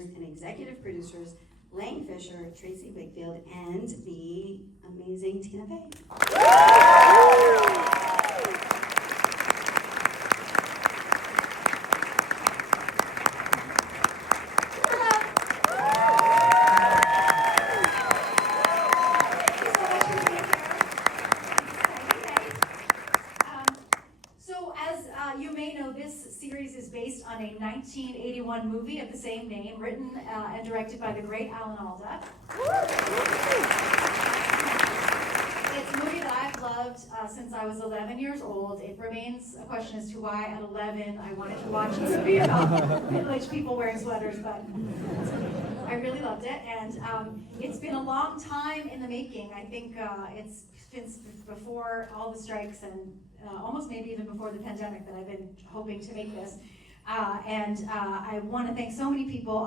designers and executive producers Lang Fisher, Tracey Wigfield, and the amazing Tina Fey. You may know this series is based on a 1981 movie of the same name, written and directed by the great Alan Alda. It's a movie that I've loved since I was 11 years old. It remains a question as to why at 11 I wanted to watch a movie about middle-aged people wearing sweaters, but I really loved it. And it's been a long time in the making. I think it's since before all the strikes and almost maybe even before the pandemic that I've been hoping to make this. I want to thank so many people.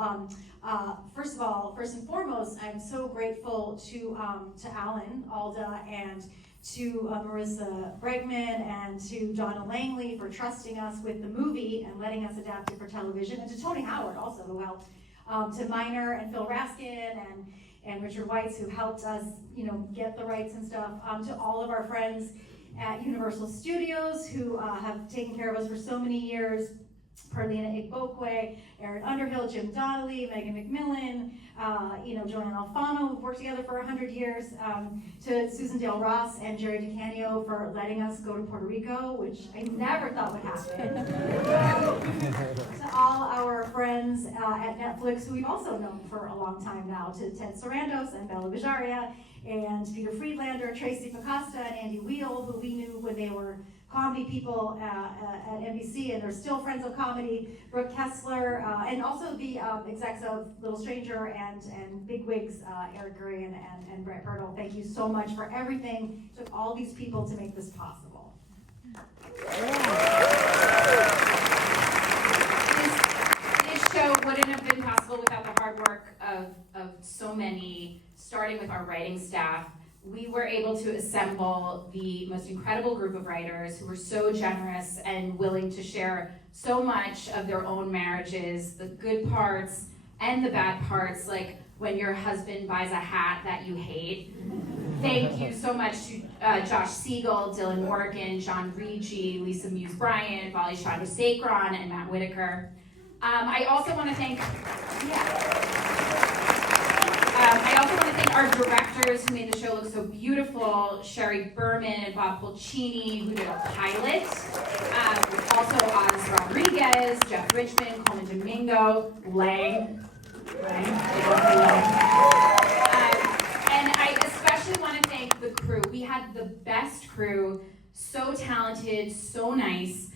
First and foremost, I'm so grateful to Alan Alda and to Marissa Bregman and to Donna Langley for trusting us with the movie and letting us adapt it for television, and to Tony Howard also, who helped, to Minor and Phil Raskin and Richard Weitz, who helped us, get the rights and stuff, to all of our friends at Universal Studios who have taken care of us for so many years. Perlina Igbokwe, Aaron Underhill, Jim Donnelly, Megan McMillan, Joanne Alfano, who've worked together for 100 years, to Susan Dale Ross and Jerry DeCanio for letting us go to Puerto Rico, which I never thought would happen. To all our friends at Netflix, who we've also known for a long time now, to Ted Sarandos and Bella Bajaria, and Peter Friedlander, Tracy Picosta, and Andy Wheel, who we knew when they were comedy people at NBC, and they're still friends of comedy, Brooke Kessler, and also the execs of Little Stranger and bigwigs, Eric Gurian and Brett Birtle. Thank you so much for everything. It took all these people to make this possible. This show wouldn't have been possible without the hard work of so many, starting with our writing staff. We were able to assemble the most incredible group of writers who were so generous and willing to share so much of their own marriages, the good parts and the bad parts, like when your husband buys a hat that you hate. Thank you so much to Josh Siegel, Dylan Morgan, John Ricci, Lisa Muse-Bryant, Vali Chandrasekaran, and Matt Whitaker. I also want to thank our directors who made the show look so beautiful, Sherry Berman and Bob Pulcini, who did a pilot. Also Oz Rodriguez, Jeff Richmond, Coleman Domingo, Lang. And I especially want to thank the crew. We had the best crew, so talented, so nice.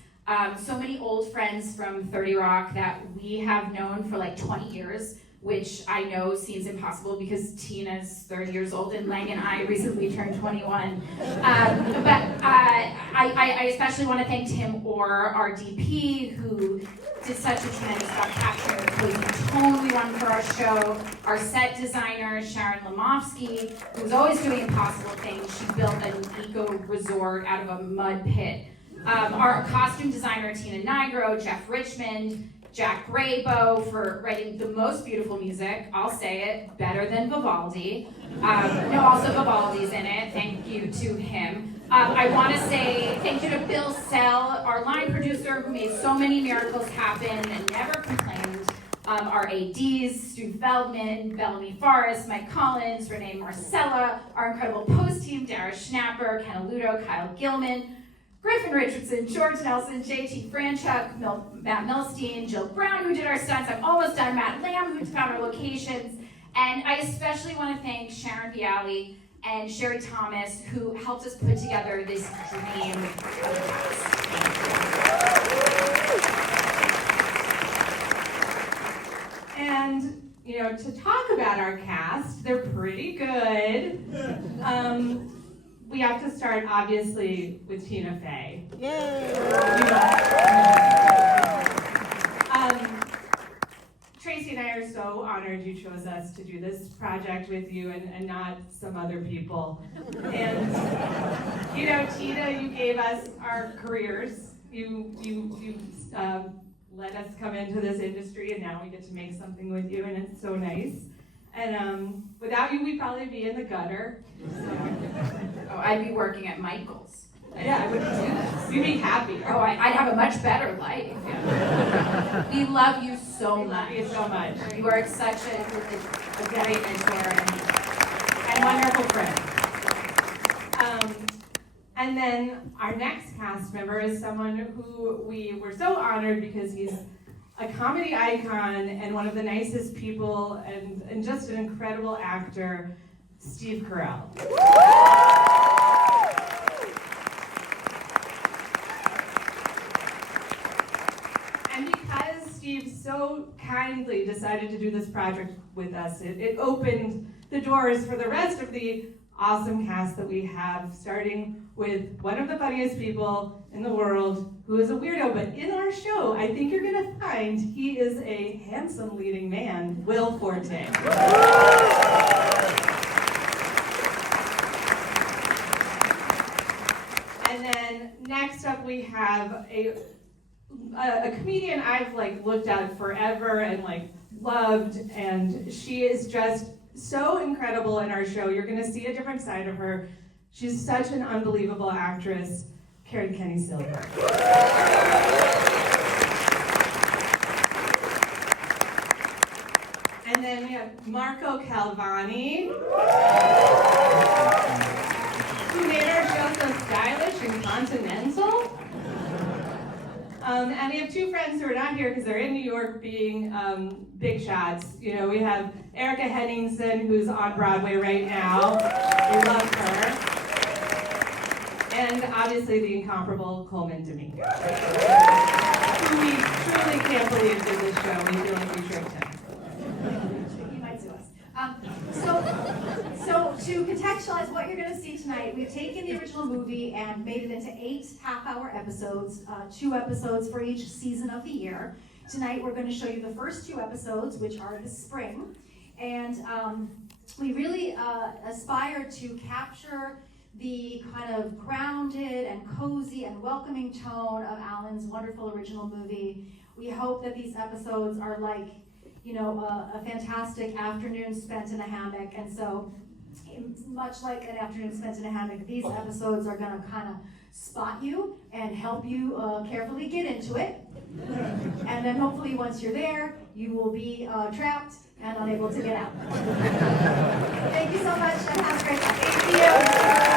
So many old friends from 30 Rock that we have known for like 20 years, which I know seems impossible because Tina's 30 years old and Lang and I recently turned 21. I especially want to thank Tim Orr, our DP, who did such a tremendous job capturing the cozy tone we wanted for our show. Our set designer, Sharon Lemofsky, who's always doing impossible things. She built an eco resort out of a mud pit. Our costume designer, Tina Nigro, Jeff Richmond, Jack Graybo for writing the most beautiful music. I'll say it, better than Vivaldi. Also Vivaldi's in it. Thank you to him. I want to say thank you to Bill Sell, our line producer, who made so many miracles happen and never complained. Our ADs, Stu Feldman, Bellamy Forrest, Mike Collins, Renee Marcella, our incredible post team, Dara Schnapper, Ken Aludo, Kyle Gilman, Griffin Richardson, George Nelson, JT Franchuk, Matt Milstein, Jill Brown, who did our stunts. I'm almost done. Matt Lamb, who found our locations. And I especially want to thank Sharon Viali and Sherry Thomas, who helped us put together this dream of a cast. And, to talk about our cast, they're pretty good. We have to start, obviously, with Tina Fey. Yay! Tracey and I are so honored you chose us to do this project with you and not some other people. And, Tina, you gave us our careers. You let us come into this industry, and now we get to make something with you, and it's so nice. And without you, we'd probably be in the gutter. Oh, I'd be working at Michael's. Yeah, I wouldn't do this. You'd be happy. Oh, I'd have a much better life. Yeah. We love you so much. Love you so much. You are such a great mentor And wonderful friend. And then our next cast member is someone who we were so honored because he's a comedy icon and one of the nicest people and just an incredible actor, Steve Carell. And because Steve so kindly decided to do this project with us, it opened the doors for the rest of the awesome cast that we have, starting with one of the funniest people in the world who is a weirdo, but in our show, I think you're gonna find he is a handsome leading man, Will Forte. And then next up we have a comedian I've looked at forever and loved, and she is just so incredible in our show. You're gonna see a different side of her. She's such an unbelievable actress, Karen Kenny Silver. And then we have Marco Calvani, who made our show so stylish and continental. And we have two friends who are not here because they're in New York being big shots. You know, we have Erica Henningsen, who's on Broadway right now. We love her. And obviously the incomparable Coleman Domingo, who we truly can't believe did this show. We feel like we tricked him. He might sue us. So to contextualize what you're going to see tonight, we've taken the original movie and made it into 8 half-hour episodes, 2 episodes for each season of the year. Tonight we're going to show you the first 2 episodes, which are the spring, and we really aspire to capture the kind of grounded and cozy and welcoming tone of Alan's wonderful original movie. We hope that these episodes are like, you know, a fantastic afternoon spent in a hammock, and so much like an afternoon spent in a hammock, these episodes are gonna kind of spot you and help you carefully get into it. And then hopefully once you're there, you will be trapped and unable to get out. Thank you so much, and have a great night. Thank you.